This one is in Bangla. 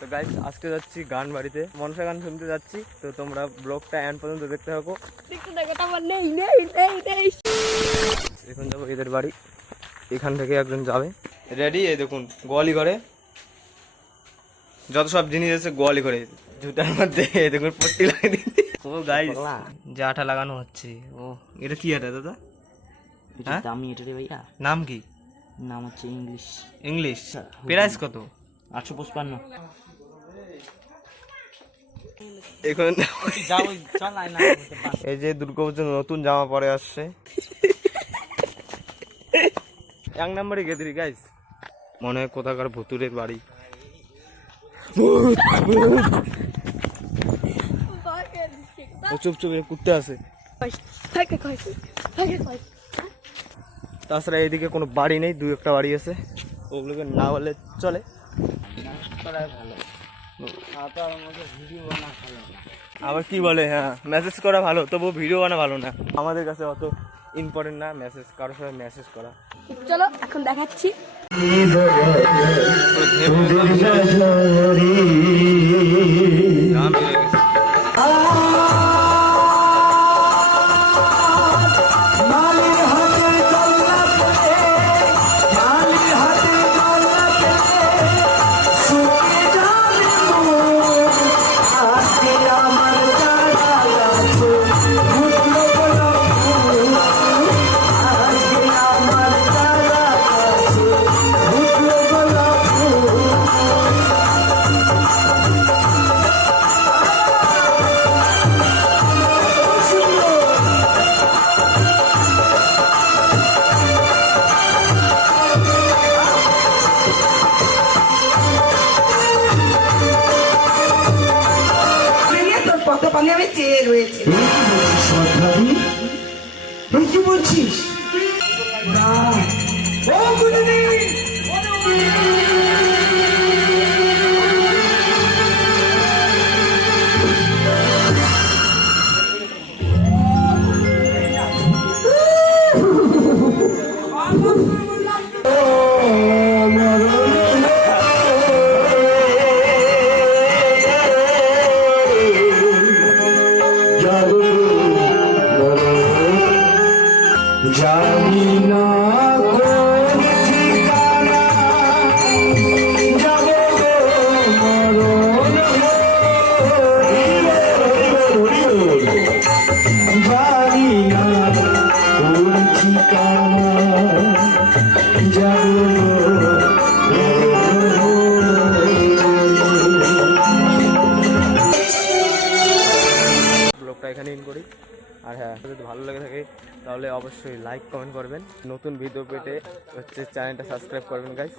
তো গাইস আজকে যাচ্ছি গান বাড়িতে, মনসা গান শুনতে যাচ্ছি। তো তোমরা ব্লগটা এন্ড পর্যন্ত দেখতে থাকো। এখন যাবো এদের বাড়ি, এখান থেকে একজন যাবে। রেডি? এই দেখুন গোয়ালি ঘরে যত সব জিনিস আছে, গোয়ালি ঘরে জুতার মধ্যে এই দেখুন পট্টি লাগিয়ে দিচ্ছি। ও গাইস যে আঠা লাগানো হচ্ছে, ও এটা কি আঠা দাদা? হ্যাঁ দামি এটা রে ভাইয়া। নাম কি? নাম হচ্ছে ইংলিশ। ইংলিশ প্রাইস কত? 855। এখন এই যে দুর্গাপুজোর নতুন জামা পরে আসছে, এক নম্বরে গেদরি গাইস। মনে হয় কোথাকার ভুতুরের বাড়ি। চুপ চুপ কুত্তে আছে। তাছাড়া এইদিকে কোনো বাড়ি নেই, দু একটা বাড়ি আছে, ওগুলোকে না বলে চলে। আবার কি বলে, হ্যাঁ মেসেজ করা ভালো, তবু ভিডিও বানা ভালো না। আমাদের কাছে অত ইম্পর্টেন্ট না মেসেজ, কারোর সাথে মেসেজ করা। চলো এখন দেখাচ্ছি। আমি চেয়ে রয়েছে। কি বলছিস? জানি না ব্লগটা এখানে ইন করি। আর হ্যাঁ, যদি ভালো লেগে থাকে তাহলে অবশ্যই লাইক কমেন্ট করবেন, নতুন ভিডিও পেতে হচ্ছে চ্যানেলটা সাবস্ক্রাইব করবেন গাইস।